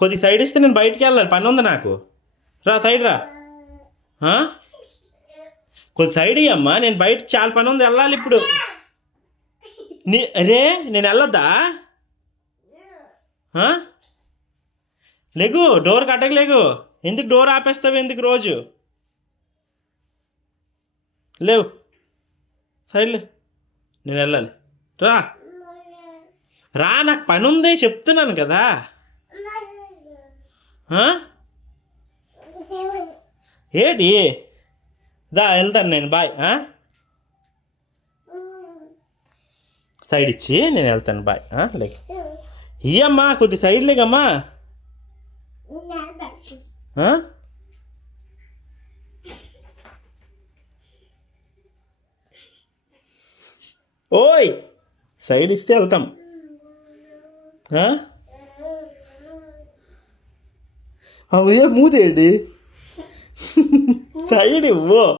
కొద్ది సైడ్ ఇస్తే నేను బయటికి వెళ్ళాలి, పని ఉంది నాకు. రా సైడ్ రా. ఆ? కొద్ది సైడ్ ఇయ్యమ్మా, నేను బయట చాలా పని ఉంది, వెళ్ళాలి ఇప్పుడు. అరే నేను వెళ్ళొద్దా? ఆ? లేగు, డోర్ కట్టకలేగు. ఎందుకు డోర్ ఆపేస్తావు ఎందుకు రోజు? లేవు, సైడ్లే, నేను వెళ్ళాలి. రా రా, నాకు పని ఉంది చెప్తున్నాను కదా. ఆ? ఏంటి? దా వెళ్తాను నేను, బాయ్. సైడ్ ఇచ్చి నేను వెళ్తాను, బాయ్. లేక ఇయ్యమ్మా, కొద్ది సైడ్ లేకమ్మా. ఓయ్, సైడ్ ఇస్తే వెళ్తాం. అవే మూతేంటి? సైడ్ ఇవ్వు.